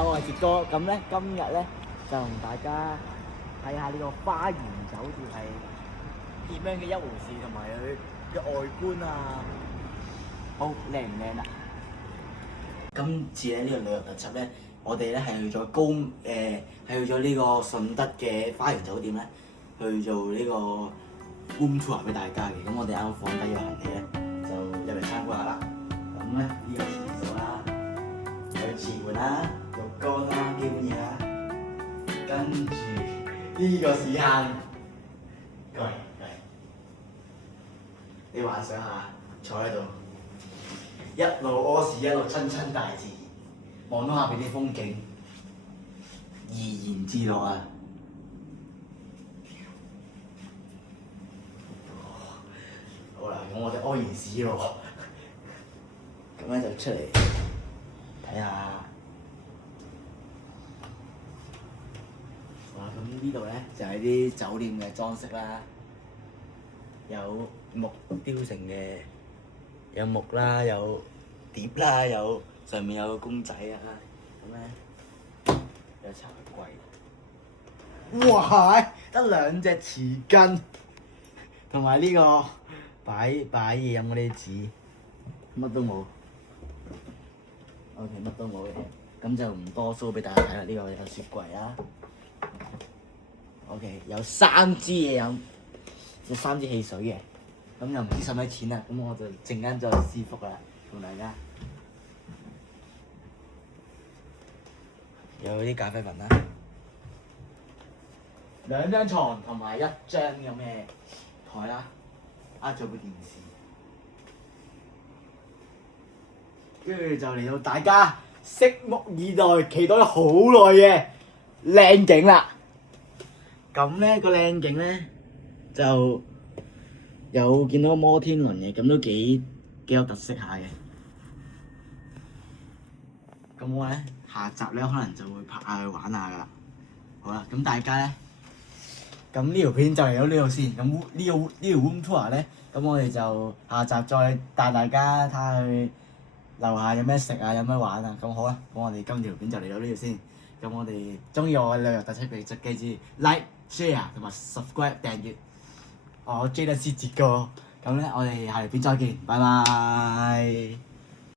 好，我係哲哥。咁咧，今日咧就同大家睇下呢個花園酒店係點樣嘅一回事，同埋佢嘅外觀啊，好靚唔靚啊？今次咧呢個旅遊特輯咧，我哋咧係去咗係去咗呢個順德嘅花園酒店咧，去做呢個 room tour 俾大家嘅。咁我哋啱啱放低個行李咧，就入嚟參觀下啦。咁咧呢個廁所啦，有瓷盤啦、浴缸啦，基本嘢啦。跟住呢個屎坑，過嚟，你幻想下坐喺度，一路屙屎一路親親大自然，望到下邊啲風景，怡然自樂啊！好啦，咁我哋屙完屎咯，咁咧就出嚟睇下。哇！咁呢度咧就係啲酒店嘅裝飾啦，有木雕成嘅，有木啦，有碟啦，有上面有個公仔啊，咁咧有茶櫃。哇！得兩隻匙羹，同埋呢個擺嘢飲嗰啲紙，乜都冇。OK， 乜都冇嘅，咁就唔多 show 俾大家睇啦。呢個有雪櫃啦。OK， 有3支嘢飲，有3支汽水嘅，咁又唔知使唔使錢啦。咁我就陣間再試覆啦，同大家。有啲咖啡粉啦，2張床同埋1張咁嘅台啦，仲有部電視，跟住就嚟到大家拭目以待、期待咗好耐嘅靚景啦。咁咧個靚景咧就有見到摩天輪嘅，咁都幾有特色下嘅。咁我咧下集咧可能就會拍下去玩下噶啦。好啦，咁大家咧，咁呢條片就嚟到呢度先。咁呢條 room tour 咧，咁我哋就下集再帶大家睇下去樓下有咩食啊，有咩玩啊。咁好啦，咁我哋今條片就嚟到呢度先。咁我哋中意我嘅旅遊特輯嘅就記住 like、share 同埋 subscribe 訂閱。我 J 得師哲哥，咁咧我哋下條片再見，拜拜。